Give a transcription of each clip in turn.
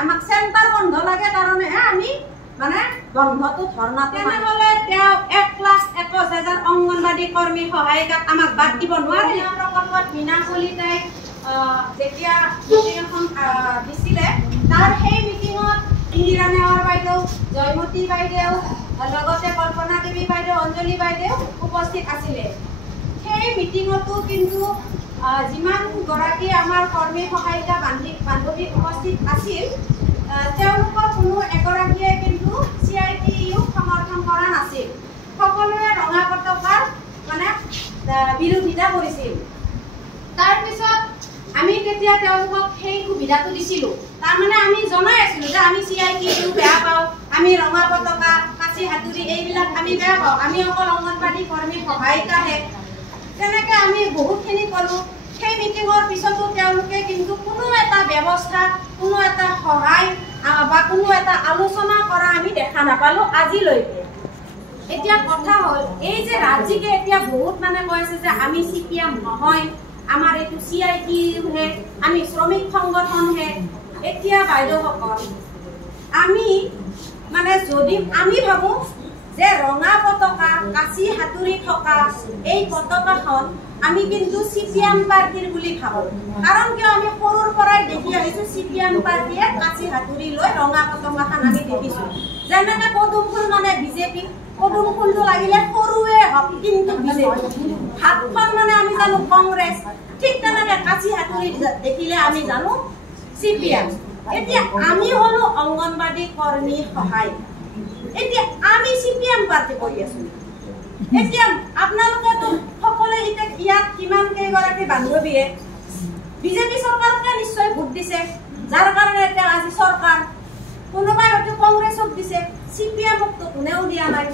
আমাক চেণ্টাৰ বন্ধ লাগে কাৰণেহে আমি মানে বন্ধটো ধৰ্ণাটো তেনেহ'লে তেওঁ 1,21,000 অংগনবাদী কৰ্মী সহায়িকাক আমাক বাদ দিব নোৱাৰে। প্ৰকল্পত মীনা কলিতাই যেতিয়া মিটিং এখন দিছিলে তাৰ সেই মিটিঙত ইন্দিৰা নেওয়াৰ বাইদেউ, জয়মতী বাইদেউ, লগতে কল্পনা দেৱী বাইদেউ, অঞ্জলি বাইদেউ উপস্থিত আছিলে। সেই মিটিঙতো কিন্তু যিমান গৰাকী আমাৰ কৰ্মী সহায়িকা বান্ধৱী উপস্থিত আছিল তেওঁলোকৰ কোনো এগৰাকীয়ে কিন্তু CITU সমৰ্থন কৰা নাছিল। সকলোৱে ৰঙা পতাকাৰ মানে বিৰোধিতা কৰিছিল। তাৰপিছত আমি তেতিয়া তেওঁলোকক সেই সুবিধাটো দিছিলোঁ। তাৰমানে আমি জনাই আছিলোঁ যে আমি CITU বেয়া পাওঁ, আমি ৰঙা পতাকা, কাঁচি হাতুৰি এইবিলাক আমি বেয়া পাওঁ, আমি অকল অংগনবাদী কৰ্মী সহায়িকাহে। তেনেকৈ আমি বহুতখিনি ক'লোঁ। সেই মিটিঙৰ পিছতো তেওঁলোকে কিন্তু কোনো এটা ব্যৱস্থা, কোনো এটা সহায় বা কোনো এটা আলোচনা কৰা আমি দেখা নাপালোঁ আজিলৈকে। এতিয়া কথা হ'ল এই যে ৰাজ্যিকে এতিয়া বহুত মানে কৈ আছে যে আমি CPM নহয়, আমাৰ এইটো CITU হে, আমি শ্ৰমিক সংগঠনহে। এতিয়া বাইদেউসকল আমি মানে যদি আমি ভাবোঁ যে ৰঙা পতাকা, কাঁচি হাতুৰি থকা এই পতাকাখন আমি কিন্তু CPM পাৰ্টিৰ বুলি ভাবোঁ। কাৰণ কিয় আমি সৰুৰ পৰাই দেখি আহিছোঁ CPM পাৰ্টিয়ে কাঁচি হাতুৰি লৈ ৰঙা পতাকাখন আমি দেখিছোঁ। যেনেকৈ পদুম ফুল মানে বিজেপি, পদুম ফুলটো লাগিলে সৰুৱে হওক কিন্তু বিজেপি, হাতখন মানে আমি জানো কংগ্ৰেছ, ঠিক তেনেকৈ কাঁচি হাতুৰি দেখিলে আমি জানো CPM। এতিয়া আমি হ'লো অংগনবাদী কৰ্মী সহায়, এতিয়া আমি CPM পাৰ্টি কৰি আছোঁ। এতিয়া আপোনালোকেতো সকলোৱে এতিয়া ইয়াত কিমান কেইগৰাকী বান্ধৱীয়ে বিজেপি চৰকাৰকে নিশ্চয় ভোট দিছে, যাৰ কাৰণে এতিয়া আজি চৰকাৰ। কোনোবাই হয়তো কংগ্ৰেছক দিছে, CPMকতো কোনেও দিয়া নাই।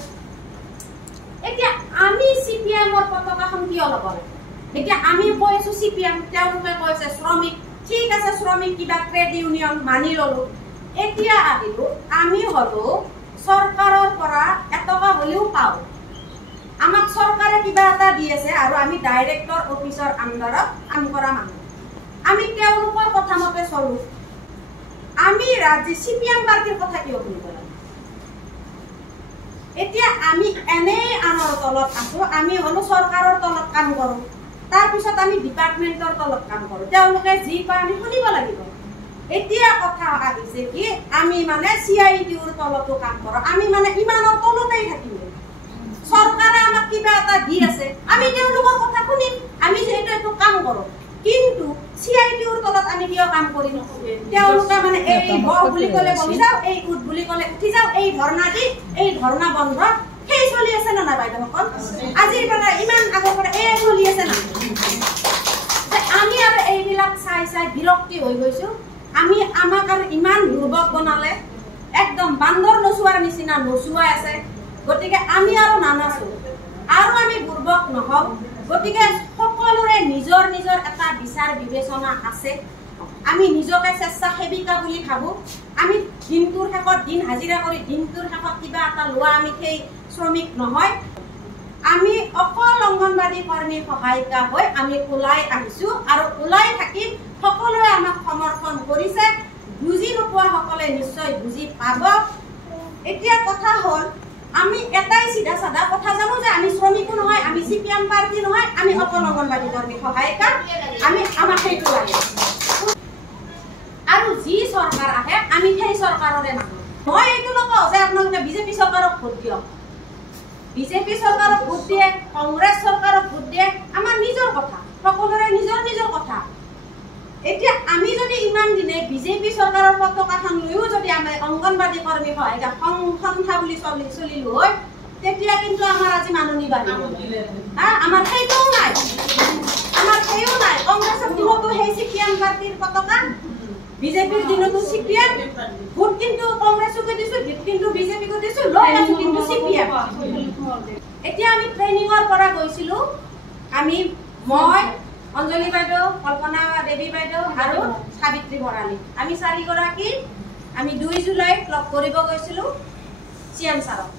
এতিয়া আমি CPMৰ পতাকাখন কিয় ল'ব লাগে? এতিয়া আমি কৈ আছোঁ CPM, তেওঁলোকে কৈছে শ্ৰমিক। ঠিক আছে, শ্ৰমিক কিবা ট্ৰেড ইউনিয়ন মানি ল'লোঁ। এতিয়া আহিলোঁ আমি হ'লোঁ চৰকাৰৰ পৰা এটকা হ'লেও পাওঁ। আমাক চৰকাৰে কিবা এটা দি আছে আৰু আমি ডাইৰেক্টৰ অফিচৰ আণ্ডাৰত কাম কৰা মানুহ। আমি তেওঁলোকৰ কথা মতে চলোঁ। আমি CPM পাৰ্টিৰ কথা কিয় শুনিব লাগে? এতিয়া আমি এনেই আনৰ তলত আছোঁ, আমি হ'লো চৰকাৰৰ তলত কাম কৰোঁ, তাৰপিছত আমি ডিপাৰ্টমেণ্টৰ তলত কাম কৰোঁ। তেওঁলোকে যি কয় আমি শুনিব লাগিব। এতিয়া কথা আহিছে কি আমি মানে CITUৰ তলতো কাম কৰোঁ, আমি মানে ইমানৰ তলতেই থাকিম। চৰকাৰে আমাক কিবা এটা দি আছে, আমি তেওঁলোকৰ কথা শুনিম, আমি যিহেতু এইটো কাম কৰোঁ। কিন্তু CITUৰ তলত আমি কিয় কাম কৰি নকৰোঁ? তেওঁলোকে মানে এই বহ বুলি ক'লে বহি যাওঁ, এই উঠ বুলি ক'লে উঠি যাওঁ, এই ধৰ্ণা দি এই ধৰ্ণা বন্ধ সেই চলি আছে না নাই বাইদেউসকল? আজিৰ পৰা ইমান আগৰ পৰা এই চলি আছে না? আমি আৰু এইবিলাক চাই চাই বিৰক্তি হৈ গৈছোঁ। আমাক আৰু ইমান দুৰ্বল বনালে, একদম বান্দৰ নচোৱাৰ নিচিনা নচুৱাই আছে। গতিকে আমি আৰু নানাচোঁ, আৰু আমি দুৰ্বল নহওঁ। গতিকে সকলোৰে নিজৰ নিজৰ এটা বিচাৰ বিবেচনা আছে। আমি নিজকে স্বেচ্ছাসেৱিকা বুলি ভাবোঁ। আমি দিনটোৰ শেষত দিন হাজিৰা কৰি দিনটোৰ শেষত কিবা এটা লোৱা আমি সেই শ্ৰমিক নহয়। আমি অকল অংগনবাদী কৰ্মী সহায়িকা হৈ আমি ওলাই আহিছোঁ আৰু ওলাই থাকি সকলোৱে আমাক সমৰ্থন কৰিছে। বুজি নোপোৱাসকলে নিশ্চয় বুজি পাব। এতিয়া কথা হ'ল আমি এটাই চিধা চাধা কথা জানো যে আমি শ্ৰমিকো নহয়, আমি CPM পাৰ্টি নহয়, আমি অকল অংগনবাদী কৰ্মী সহায়িকা, আমাক সেইটো লাগে। আৰু যি চৰকাৰ আহে আমি সেই চৰকাৰৰে মানুহ। মই এইটো নকওঁ যে আপোনালোকে বিজেপি চৰকাৰক ভোট দিয়ক, বিজেপি চৰকাৰক ভোট দিয়ে, কংগ্ৰেছ চৰকাৰক ভোট দিয়ে, আমাৰ নিজৰ কথা, সকলোৰে নিজৰ নিজৰ কথা। এতিয়া আমি যদি ইমান দিনে বিজেপি চৰকাৰৰ পতাকাখন লৈও যদি আমি অংগনবাদী কৰ্মী সহায়িকা সংস্থা বুলি চলিলো হয়, তেতিয়া কিন্তু আমাৰ আজি মানুহ নিবাঢ়িব। আমাৰ সেইটোও নাই, আমাৰ সেইও নাই। কংগ্ৰেছৰ দিনতো সেই CPM পাৰ্টিৰ পতাকা, বিজেপিৰ দিনতো CPM, ভোট কিন্তু কংগ্ৰেছকে দিছোঁ, ভোট কিন্তু বিজেপিকে দিছোঁ, লৈ আছোঁ কিন্তু CPM। এতিয়া আমি ট্ৰেইনিঙৰ পৰা গৈছিলোঁ, মই অঞ্জলি বাইদেউ, কল্পনা দেৱী বাইদেউ আৰু সাবিত্ৰী বৰালী, আমি চাৰিগৰাকী আমি 2 জুলাইত লগ কৰিব গৈছিলোঁ CM ছাৰক।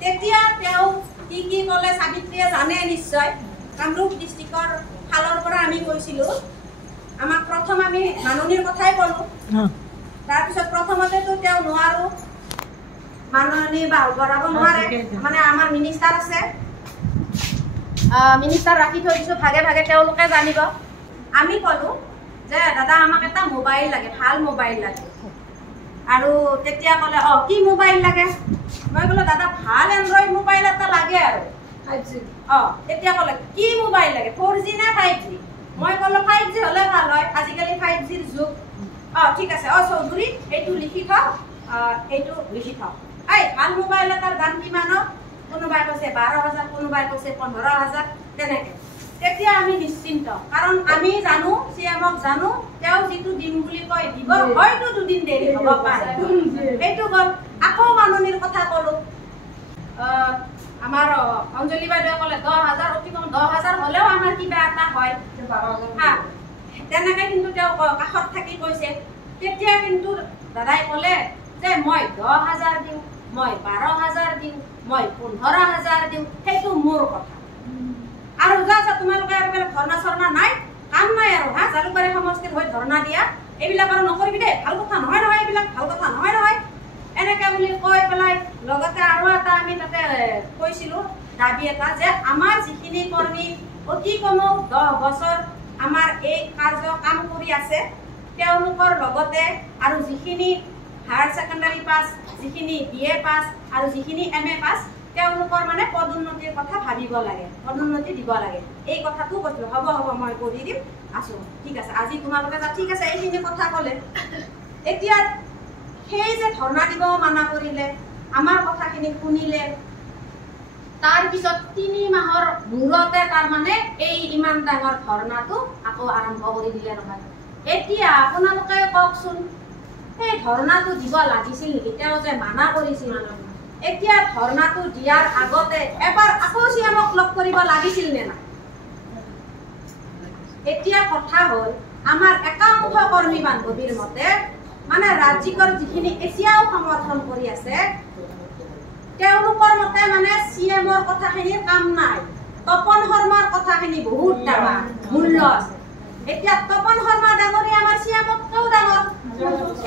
তেতিয়া তেওঁ কি কি ক'লে সাবিত্ৰীয়ে জানে নিশ্চয়। কামৰূপ ডিষ্ট্ৰিক্টৰ ফালৰ পৰা আমি গৈছিলোঁ। আমাক প্ৰথম আমি মাননীৰ কথাই ক'লোঁ তাৰপিছত প্ৰথমতেতো তেওঁ নোৱাৰো মাননী বাহু বঢ়াব নোৱাৰে মানে আমাৰ মিনিষ্টাৰ আছে মিনিষ্টাৰ ৰাখি থৈ দিছো ভাগে ভাগে তেওঁলোকে জানিব আমি ক'লো যে দাদা আমাক এটা মোবাইল লাগে ভাল মোবাইল লাগে আৰু তেতিয়া ক'লে কি মোবাইল লাগে মই ক'লো দাদা ভাল এণ্ড্ৰইড মোবাইল এটা লাগে আৰু 5G তেতিয়া ক'লে কি মোবাইল লাগে 4G নে 5G মই ক'লো 5G হ'লে ভাল হয় আজিকালি 5G ৰ যুগ ঠিক আছে চৌধুৰী এইটো লিখি থওঁ এইটো লিখি থওঁ ভাল মোবাইল এটাৰ দাম কিমান কোনোবাই কৈছে 12,000 কোনোবাই কৈছে 15,000 তেনেকে তেতিয়া আমি নিশ্চিন্ত কাৰণ আমি জানো চিএমক জানো তেওঁ যিটো দিম বুলি কয় দিব হয়তো দুদিন দেৰি হ'ব পাৰে এইটো গ'ল আকৌ মাননীৰ কথা ক'লো আমাৰ অঞ্জলি বাইদেৱে ক'লে 10,000 অতি কম 10,000 হ'লেও আমাৰ কিবা এটা হয় তেনেকে কিন্তু তেওঁ কাষত থাকি কৈছে তেতিয়া কিন্তু দাদাই ক'লে যে মই 10,000 দিওঁ মই 12,000 দিওঁ মই 15,000 দিওঁ সেইটো মোৰ কথা আৰু যা তোমালোকে আৰু ধৰ্ণা চৰ্ণা নাই কাম নাই আৰু জালুকবাৰী সমষ্টিৰ হৈ ধৰ্ণা দিয়া এইবিলাক আৰু নকৰিবি দেই ভাল কথা নহয় নহয় এইবিলাক ভাল কথা নহয় নহয় এনেকে বুলি কৈ পেলাই লগতে আৰু এটা আমি তাতে কৈছিলো দাবী এটা যে আমাৰ যিখিনি কৰ্মী অতি কমেও 10 বছৰ আমাৰ এই কাৰ্য কাম কৰি আছে তেওঁলোকৰ লগতে আৰু যিখিনি হায়াৰ ছেকেণ্ডাৰী পাছ যিখিনি BA পাছ আৰু যিখিনি MA পাছ তেওঁলোকৰ মানে পদোন্নতিৰ কথা ভাবিব লাগে পদোন্নতি দিব লাগে এই কথাটো কৈছিলো হ'ব হ'ব মই কৰি দিম আছো ঠিক আছে আজি তোমালোকে ঠিক আছে এইখিনি কথা ক'লে এতিয়া সেই যে ধৰ্ণা দিব মানা কৰিলে আমাৰ কথাখিনি শুনিলে তাৰ পিছত 3 মাহৰ মূৰতে তাৰ মানে এই ইমান ডাঙৰ ধৰ্ণাটো আকৌ আৰম্ভ কৰি দিলে নহয় এতিয়া আপোনালোকে কওকচোন এই ধৰ্ণাটো দিব লাগিছিল নেকি তেওঁ যে মানা কৰিছিল এতিয়া ধৰ্ণাটো দিয়াৰ আগতে এবাৰ আকৌ চিএমক লগ কৰিব লাগিছিল নে না এতিয়া কথা হ'ল আমাৰ একাংশ কৰ্মী বান্ধৱীৰ মতে মানে ৰাজ্যিকৰ যিখিনি এতিয়াও সমৰ্থন কৰি আছে তেওঁলোকৰ মতে মানে চিএমৰ কথাখিনিৰ কাম নাই তপন শৰ্মাৰ কথাখিনি বহুত ডাঙৰ মূল্য আছে এতিয়া তপন শৰ্মা ডাঙৰীয়া আমাৰ চিএমতকৈও ডাঙৰ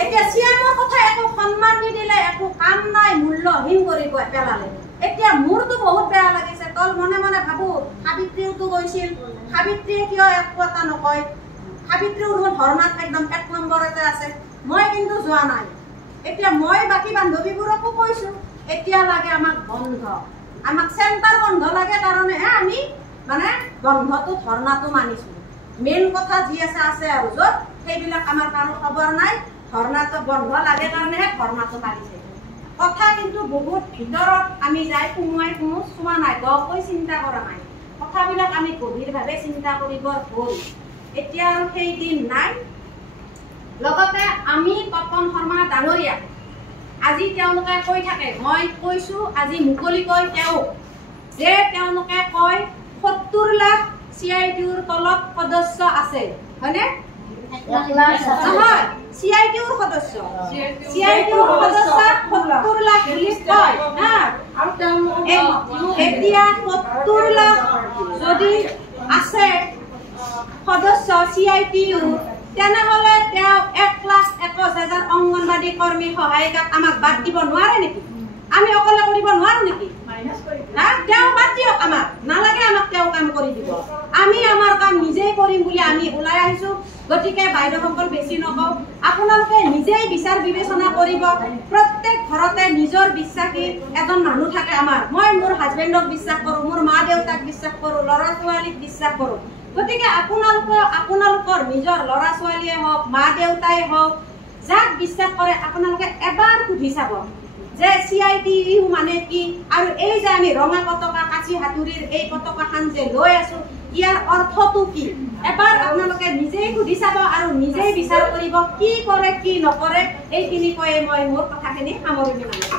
এতিয়া চিএমৰ কথা একো সন্মান নিদিলে একো কাম নাই মূল্যহীন কৰি পেলালে এতিয়া মোৰতো বহুত বেয়া লাগিছে তল মনে মনে ভাবো সাবিত্ৰীওতো গৈছিল সাবিত্ৰীয়ে কিয় একো এটা নকয় সাবিত্ৰীও ধৰ্ণাত একদম 1 নম্বৰতে আছে মই কিন্তু যোৱা নাই এতিয়া মই বাকী বান্ধৱীবোৰকো কৈছো এতিয়া লাগে আমাক বন্ধ আমাক চেণ্টাৰ বন্ধ লাগে কাৰণে আমি মানে বন্ধটো ধৰ্ণাটো মানিছো মেইন কথা যি আছে আছে আৰু য'ত সেইবিলাক আমাৰ কাৰো খবৰ নাই ধৰ্ণাটো বন্ধ লাগে কাৰণেহে ধৰ্ণাটো মাৰিছে কথা কিন্তু বহুত ভিতৰত আমি যাই সোমোৱাই চোৱা নাই গকৈ চিন্তা কৰা নাই কথাবিলাক আমি গভীৰভাৱে চিন্তা কৰিব হ'ল এতিয়া আৰু সেই দিন নাই লগতে আমি তপন শৰ্মা ডাঙৰীয়া আজি তেওঁলোকে কৈ থাকে মই কৈছো আজি মুকলিকৈ যে তেওঁলোকে কয় 70 লাখ CITUৰ তলত সদস্য আছে হয়নে নহয় CITUৰ সদস্য CITUৰ সদস্য 70 লাখ বুলি কয় আৰু তেওঁলোকে এতিয়া 70 লাখ যদি আছে সদস্য CITU তেনেহলে তেওঁ 1,21,000 অংগনবাদী কৰ্মী সহায়িকাক আমাক বাদ দিব নোৱাৰে নেকি আমি অকলে কৰিব নোৱাৰো নেকি তেওঁ বাদ দিয়ক আমাক নালাগে আমাক তেওঁ কাম কৰি দিব আমি আমাৰ কাম নিজেই কৰিম বুলি আমি ওলাই আহিছো গতিকে বাইদেউসকল বেছি নকওঁ আপোনালোকে নিজেই বিচাৰ বিবেচনা কৰিব প্ৰত্যেক ঘৰতে নিজৰ বিশ্বাসী এজন মানুহ থাকে আমাৰ মই মোৰ হাজবেণ্ডক বিশ্বাস কৰোঁ মোৰ মা দেউতাক বিশ্বাস কৰোঁ ল'ৰা ছোৱালীক বিশ্বাস কৰোঁ গতিকে আপোনালোকৰ নিজৰ ল'ৰা ছোৱালীয়ে হওক মা দেউতাই হওক যাক বিশ্বাস কৰে আপোনালোকে এবাৰ সুধি চাব যে CITU মানে কি আৰু এই যে আমি ৰঙা পতাকা কাঁচি হাতুৰিৰ এই পতাকাখন যে লৈ আছো ইয়াৰ অৰ্থটো কি এবাৰ আপোনালোকে নিজেই সুধি চাব আৰু নিজেই বিচাৰ কৰিব কি কৰে কি নকৰে এইখিনি কৈয়ে মই মোৰ কথাখিনি সামৰণি মাৰিম